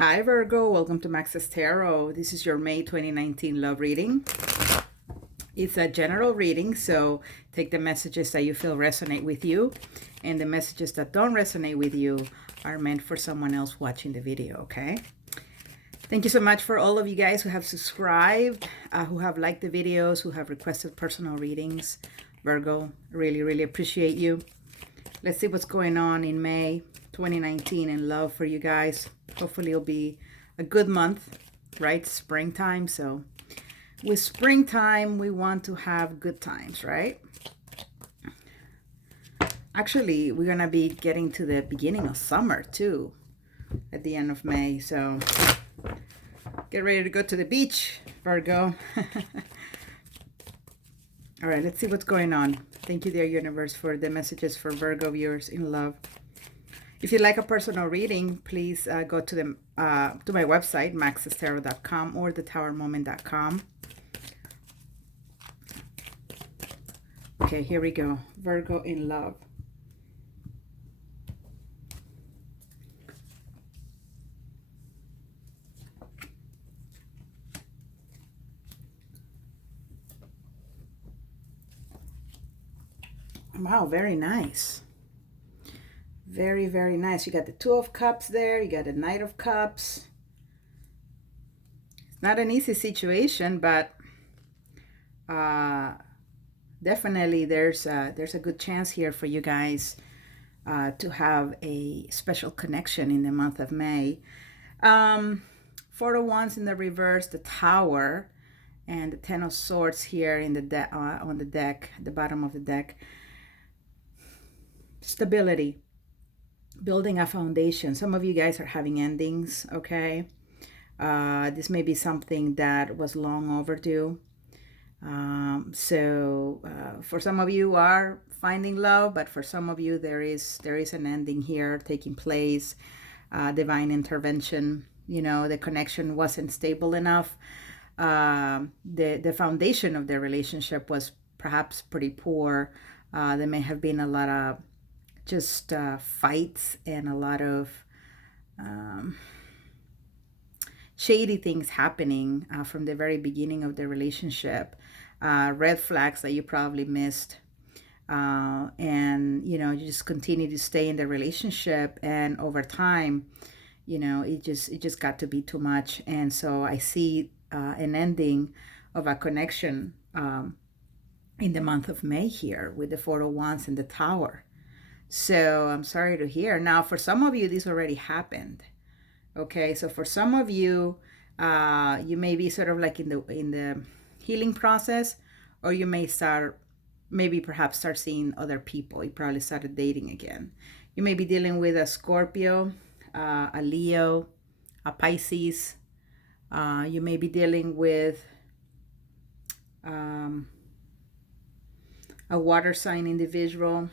Hi Virgo, welcome to Max's Tarot. This is your May 2019 love reading. It's a general reading, so take the messages that you feel resonate with you, and the messages that don't resonate with you are meant for someone else watching the video, okay? Thank you so much for all of you guys who have subscribed, who have liked the videos, who have requested personal readings. Virgo, really appreciate you. Let's see what's going on in May 2019 in love for you guys. Hopefully it'll be a good month, right? Springtime. So with springtime, we want to have good times, right? Actually, we're going to be getting to the beginning of summer too at the end of May. So get ready to go to the beach, Virgo. All right, let's see what's going on. Thank you, dear universe, for the messages for Virgo viewers in love. If you'd like a personal reading, please go to my website, maxestarot.com or thetowermoment.com. Okay, here we go. Virgo in love. Wow, very nice. Very nice. You got the Two of Cups there. You got the Knight of Cups. It's not an easy situation, but definitely there's a good chance here for you guys to have a special connection in the month of May. Four of Wands in the reverse, the Tower, and the Ten of Swords here in the on the deck, at the bottom of the deck. Stability, building a foundation. Some of you guys are having endings, okay? This may be something that was long overdue. For some of you are finding love, but for some of you there is an ending here taking place. Divine intervention. You know, the connection wasn't stable enough. The foundation of the relationship was perhaps pretty poor. There may have been a lot of just fights and a lot of shady things happening from the very beginning of the relationship. Red flags that you probably missed. And, you know, you just continue to stay in the relationship, and over time, you know, it just got to be too much. And so I see an ending of a connection in the month of May here with the Four of Wands and the Tower. So I'm sorry to hear. Now, for some of you, this already happened. Okay, so for some of you, you may be sort of like in the healing process, or you may perhaps start seeing other people. You probably started dating again. You may be dealing with a Scorpio, a Leo, a Pisces. You may be dealing with a water sign individual.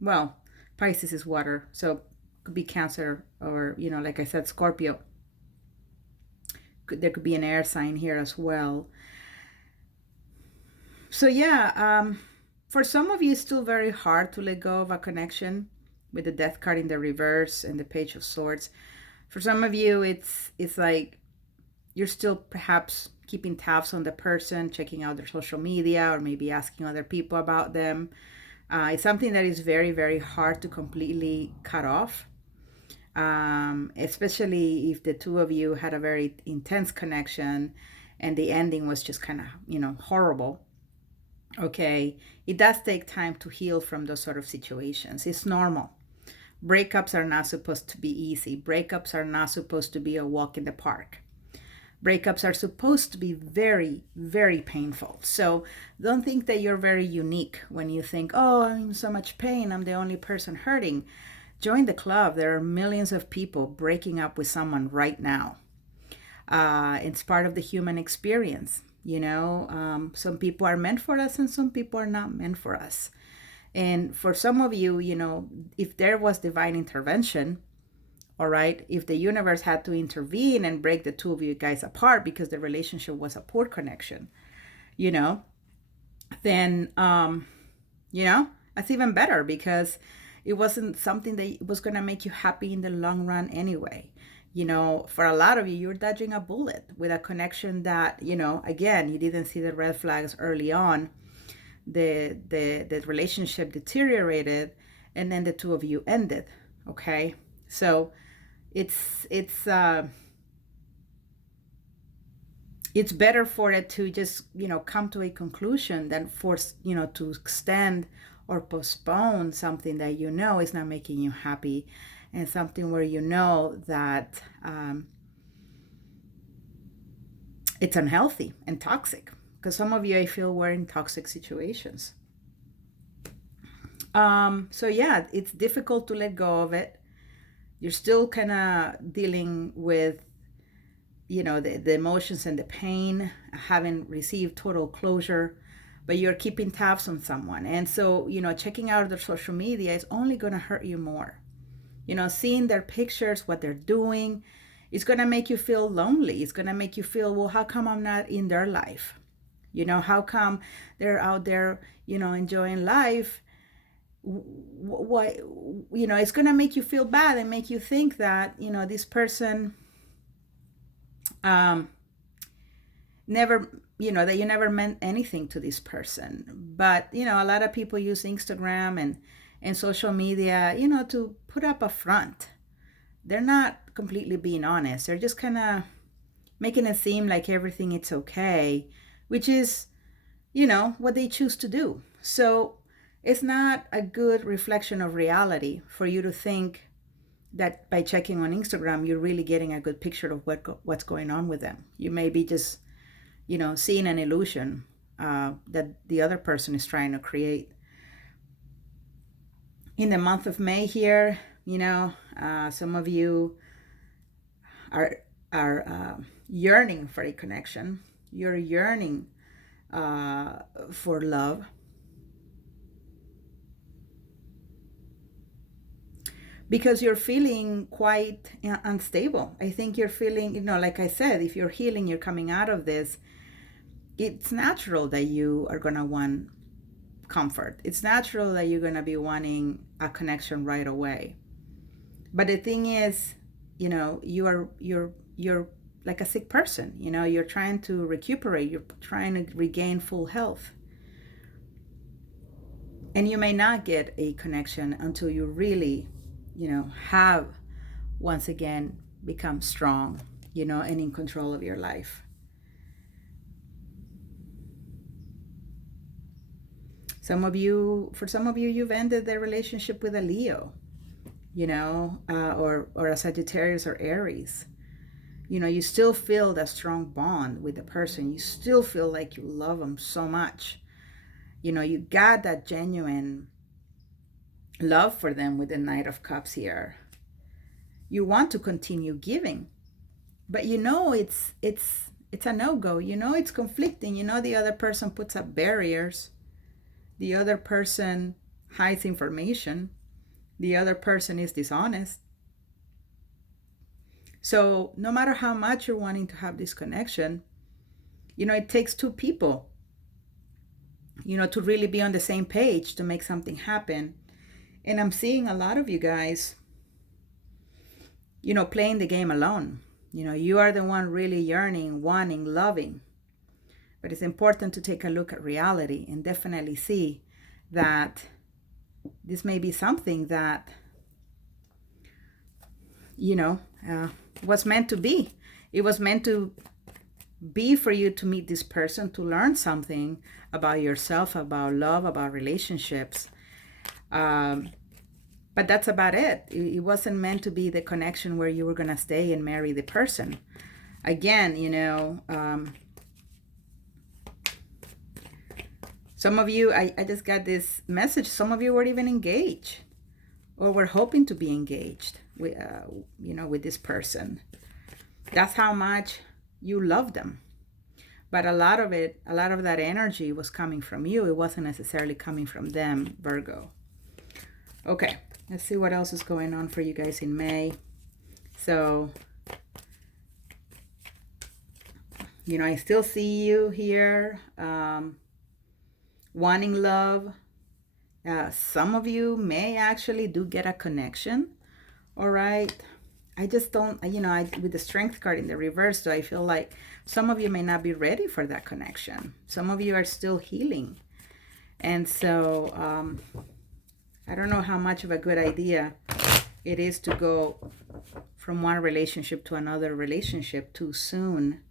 Well, Pisces is water, so it could be Cancer, or, you know, like I said, Scorpio. There could be an air sign here as well. So yeah, for some of you, it's still very hard to let go of a connection with the Death card in the reverse and the Page of Swords. For some of you, it's like you're still perhaps keeping tabs on the person, checking out their social media, or maybe asking other people about them. It's something that is very hard to completely cut off, especially if the two of you had a very intense connection and the ending was just kind of, you know, horrible. Okay, it does take time to heal from those sort of situations. It's normal. Breakups are not supposed to be easy. Breakups are not supposed to be a walk in the park. Breakups are supposed to be very painful. So don't think that you're very unique when you think, oh, I'm in so much pain, I'm the only person hurting. Join the club. There are millions of people breaking up with someone right now. It's part of the human experience. You know, some people are meant for us and some people are not meant for us. And for some of you, you know, if there was divine intervention, all right, if the universe had to intervene and break the two of you guys apart because the relationship was a poor connection, you know, then, you know, that's even better, because it wasn't something that was going to make you happy in the long run anyway. You know, for a lot of you, you're dodging a bullet with a connection that, you know, again, you didn't see the red flags early on. The relationship deteriorated, and then the two of you ended. Okay, so it's it's better for it to just, you know, come to a conclusion than force, you know, to extend or postpone something that you know is not making you happy, and something where you know that it's unhealthy and toxic. Because some of you, I feel, were in toxic situations. So yeah, it's difficult to let go of it. You're still kind of dealing with, you know, the emotions and the pain, having received total closure, but you're keeping tabs on someone. And so, you know, checking out their social media is only going to hurt you more. You know, seeing their pictures, what they're doing, it's going to make you feel lonely. It's going to make you feel, well, how come I'm not in their life? You know, how come they're out there, you know, enjoying life? Why, you know, it's going to make you feel bad and make you think that, you know, this person um, never, you know, that you never meant anything to this person. But, you know, a lot of people use Instagram and social media, you know, to put up a front. They're not completely being honest. They're just kind of making it seem like everything it's okay, which is, you know, what they choose to do. So it's not a good reflection of reality for you to think that by checking on Instagram, you're really getting a good picture of what's going on with them. You may be just, you know, seeing an illusion that the other person is trying to create. In the month of May here, you know, some of you are yearning for a connection. You're yearning for love. Because you're feeling quite unstable. I think you're feeling, you know, like I said, if you're healing, you're coming out of this, it's natural that you are going to want comfort. It's natural that you're going to be wanting a connection right away. But the thing is, you know, you're like a sick person. You know, you're trying to recuperate, you're trying to regain full health. And you may not get a connection until you really, you know, have once again become strong, you know, and in control of your life. For some of you, you've ended the relationship with a Leo, you know, or a Sagittarius or Aries. You know, you still feel that strong bond with the person. You still feel like you love them so much. You know, you got that genuine love for them with the Knight of Cups here. You want to continue giving, but you know it's a no-go. You know it's conflicting. You know the other person puts up barriers. The other person hides information. The other person is dishonest. So no matter how much you're wanting to have this connection, you know, it takes two people, you know, to really be on the same page to make something happen. And I'm seeing a lot of you guys, you know, playing the game alone. You know, you are the one really yearning, wanting, loving. But it's important to take a look at reality and definitely see that this may be something that, you know, was meant to be. It was meant to be for you to meet this person, to learn something about yourself, about love, about relationships. But that's about it. It wasn't meant to be the connection where you were going to stay and marry the person. Again, you know, some of you, I just got this message. Some of you weren't even engaged or were hoping to be engaged with, you know, with this person. That's how much you love them. But a lot of that energy was coming from you. It wasn't necessarily coming from them, Virgo. Okay, let's see what else is going on for you guys in May. So, you know, I still see you here wanting love. Some of you may actually do get a connection. All right. I just don't, with the Strength card in the reverse, though, I feel like some of you may not be ready for that connection. Some of you are still healing. And so I don't know how much of a good idea it is to go from one relationship to another relationship too soon.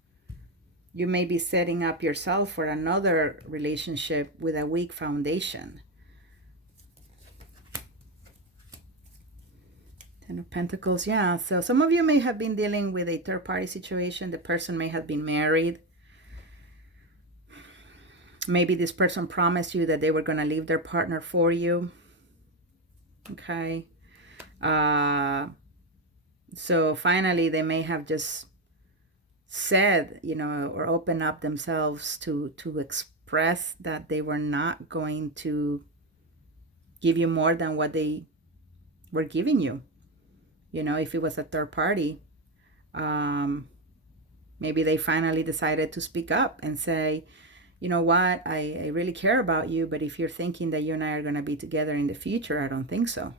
You may be setting up yourself for another relationship with a weak foundation. Ten of Pentacles, yeah. So some of you may have been dealing with a third-party situation. The person may have been married. Maybe this person promised you that they were going to leave their partner for you. Okay. So finally, they may have just said, or open up themselves to express that they were not going to give you more than what they were giving you. If it was a third party, maybe they finally decided to speak up and say, you know what, I really care about you, but if you're thinking that you and I are going to be together in the future, I don't think so.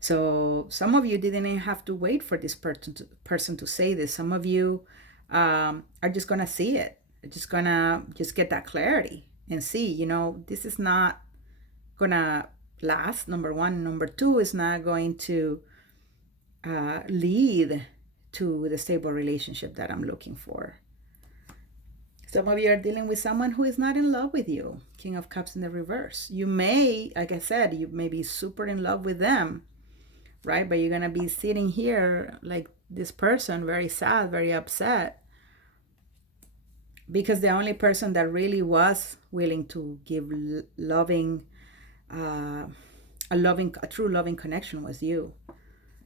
So some of you didn't even have to wait for this person to say this. Some of you are just going to see it. Just going to get that clarity and see, this is not going to last, number one. Number two, is not going to lead to the stable relationship that I'm looking for. Some of you are dealing with someone who is not in love with you. King of Cups in the reverse. You may, like I said, you may be super in love with them, right? But you're going to be sitting here like this person, very sad, very upset, because the only person that really was willing to give a true loving connection was you,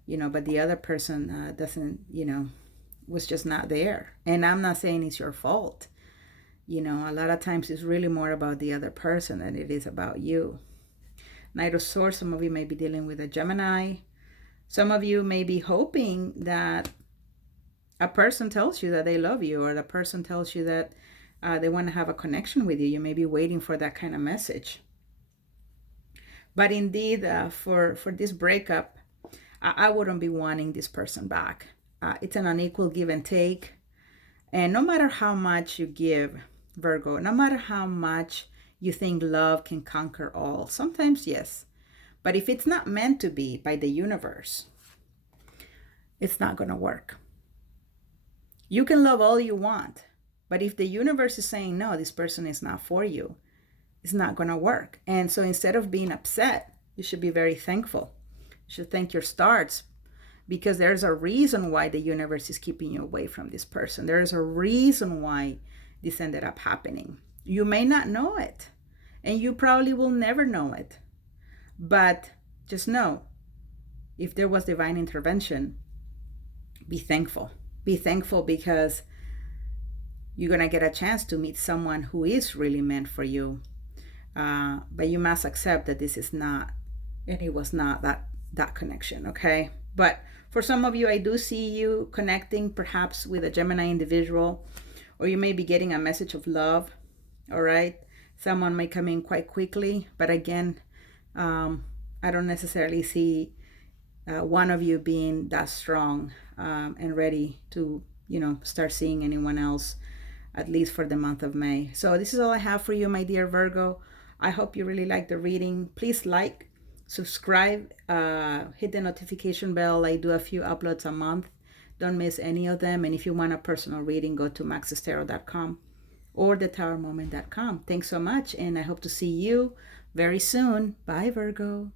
but the other person doesn't, was just not there. And I'm not saying it's your fault. A lot of times it's really more about the other person than it is about you. Knight of Swords, some of you may be dealing with a Gemini. Some of you may be hoping that a person tells you that they love you, or the person tells you that they want to have a connection with you. You may be waiting for that kind of message. But indeed, for this breakup, I wouldn't be wanting this person back. It's an unequal give and take. And no matter how much you give, Virgo, no matter how much you think love can conquer all, sometimes yes. But if it's not meant to be by the universe, it's not going to work. You can love all you want, but if the universe is saying, no, this person is not for you, it's not going to work. And so instead of being upset, you should be very thankful. You should thank your stars, because there's a reason why the universe is keeping you away from this person. There's a reason why this ended up happening. You may not know it, and you probably will never know it. But just know, if there was divine intervention, be thankful. Be thankful, because you're going to get a chance to meet someone who is really meant for you. But you must accept that this is not, and it was not that connection, okay? But for some of you, I do see you connecting perhaps with a Gemini individual, or you may be getting a message of love, all right? Someone may come in quite quickly, but again, I don't necessarily see one of you being that strong and ready to, start seeing anyone else, at least for the month of May. So this is all I have for you, my dear Virgo. I hope you really like the reading. Please like, subscribe, hit the notification bell. I do a few uploads a month. Don't miss any of them. And if you want a personal reading, go to maxestarot.com or thetowermoment.com. Thanks so much, and I hope to see you very soon. Bye, Virgo.